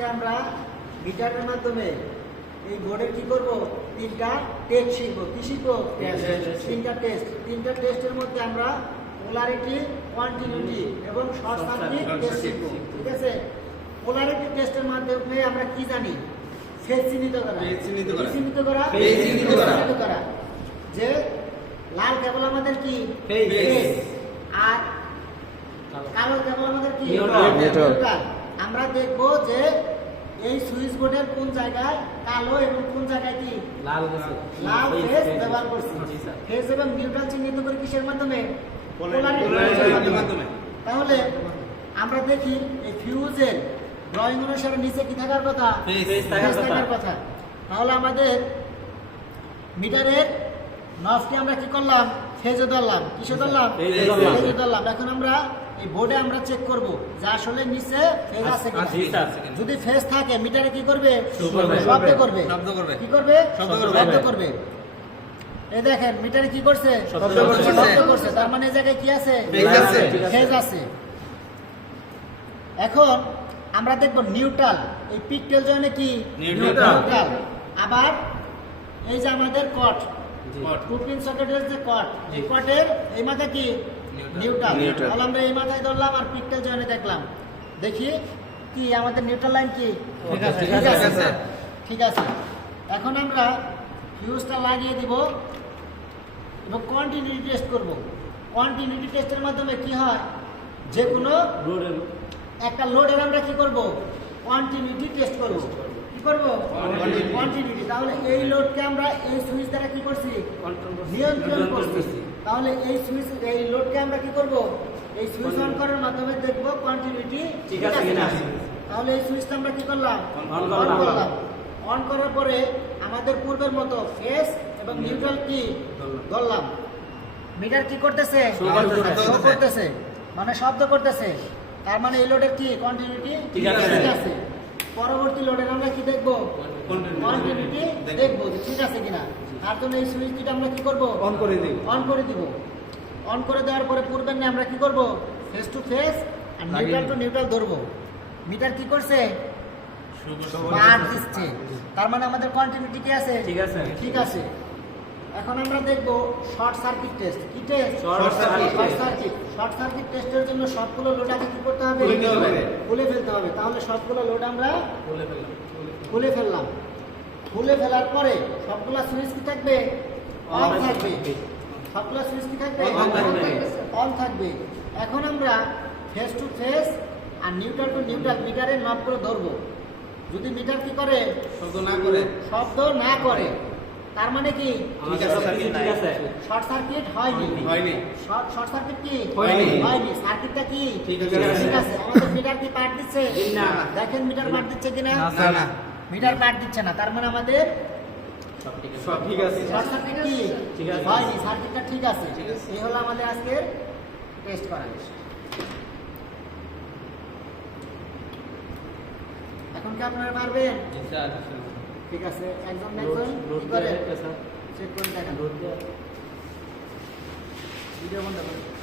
আজকে আমরা মিটারের মাধ্যমে এই বোর্ডে কি করব? তিনটা টেস্ট শিখব। কি শিখব? তিনটা টেস্ট তিনটা টেস্টের মধ্যে আমরা পোলারিটি কন্টিনিউটি এবং শর্ট সার্কিট টেস্ট শিখব। ঠিক আছে? পোলারিটি টেস্টের মাধ্যমে আমরা কি জানি? ফেজ চিহ্নিত করা। চিহ্নিত করা। চিহ্নিত করা Phase চিহ্নিত Phase করা। চিহ্নিত করা। যে লাল কেবল আমাদের কি। আর কালো কেবল আমাদের কি। আমরা দেখব যে এই সুইচ বোর্ডের কোন জায়গায় কালো এবং কোন জায়গায় কি? লাল লাল ফেজ ব্যবহার করছি। ফেজ এবং নিউট্রাল চিহ্নিত করে কিসের মাধ্যমে। তাহলে আমরা দেখি এই ফিউজের ড্রয়িং অনুসারে নিচে কি থাকার কথা? থাকার কথা। তাহলে আমাদের মিটারের নফটি আমরা কি করলাম? ফেজে ধরলাম। কিসে ধরলাম। ফেজে ধরলাম। এখন আমরা এই বোর্ডে আমরা চেক করব যে আসলে নিচে ফেজ আছে কিনা। স্যার। যদি ফেজ থাকে মিটারে কি করবে? শব্দ করবে। শব্দ করবে। কি করবে? শব্দ করবে। এই দেখেন মিটারে কি করছে? শব্দ করছে। তার মানে এই জায়গায় কি আছে? ফেজ আছে। এখন আমরা দেখব নিউট্রাল এই পিকটেল জয়েনে কি। নিউট্রাল আবার এই যে আমাদের কট। টু পিন সকেটের যে কট এই। কটের এই মাথা কি। নিউট্রাল। তাহলে আমরা এই মাথায় ধরলাম আর পিকটেল জয়েনে দেখলাম। দেখি কি আমাদের নিউট্রাল লাইন কি? ঠিক আছে, ঠিক ঠিক আছে আছে। ঠিক আছে। এখন আমরা ফিউজটা লাগিয়ে দিব এবং কন্টিনিউটি টেস্ট করব। কন্টিনিউটি টেস্টের মাধ্যমে কি হয়? যে কোনো একটা লোডের আমরা কি করব? কন্টিনিউটি টেস্ট করব। কি করব কন্টিনিউটি তাহলে এই লোডকে আমরা এই সুইচ দ্বারা কি করছি? নিয়ন্ত্রণ করছি। তাহলে এই সুইচ এই লোডকে আমরা কি করব? এই সুইচ অন করার মাধ্যমে দেখব কন্টিনিউটি ঠিক আছে কিনা। তাহলে এই সুইচটা আমরা কি করলাম? On করলাম। অন করার পরে আমাদের পূর্বের মতো ফেস এবং নিউট্রাল কি? ধরলাম। মিটার কি করতেছে। করতেছে। মানে শব্দ করতেছে। তার মানে এই লোডের কি? কন্টিনিউটি ঠিক আছে। পরবর্তী লোডে আমরা কি দেখব? কন্টিনিউটি দেখব। ঠিক আছে কিনা। তার জন্য এই সুইচ দুটো আমরা কি করব? অন করে দিই অন করে দিব। অন করে দেওয়ার পরে পূর্বের নিয়ে আমরা কি করব? ফেস টু ফেস আর নিউট্রাল টু নিউট্রাল ধরবো। মিটার কি করছে? তার মানে আমাদের কন্টিনিউটি কি আছে? ঠিক আছে। ঠিক আছে। এখন আমরা দেখব শর্ট সার্কিট টেস্ট। কি test? Short circuit. Short circuit. টেস্টের জন্য সবগুলো লোড আগে কি করতে হবে? খুলে। খুলে ফেলতে হবে। তাহলে সবগুলো লোড আমরা খুলে ফেললাম। খুলে ফেলার পরে সবগুলা সুইচ কি থাকবে? অন থাকবে। সবগুলা সুইচ কি থাকবে। অন থাকবে। এখন আমরা ফেস টু ফেস আর নিউট্রাল টু নিউট্রাল মিটারের নব করে ধরবো। যদি মিটার কি করে? শব্দ না করে। শব্দ না করে। তার মানে কি? ঠিক আছে, ঠিক আছে। শর্ট সার্কিট হয়নি। হয়নি। শর্ট শর্ট সার্কিট কি? হয়নি। হয়নি। সার্কিটটা কি? ঠিক আছে। আমাদের মিটার কি পাঠ দিচ্ছে? না। দেখেন মিটার পাঠ দিচ্ছে কিনা না? না মিটার পাঠ দিচ্ছে না। তার মানে আমাদের সব ঠিক আছে। শর্ট সার্কিট কি? ঠিক আছে। হয়নি। সার্কিটটা ঠিক আছে। ঠিক আছে। এই হলো আমাদের আজকের টেস্ট করা এখন কি আপনারা পারবেন? ঠিক আছে একজন একজন কি করে চেক করে দেখান। ভিডিও বন্ধ করুন।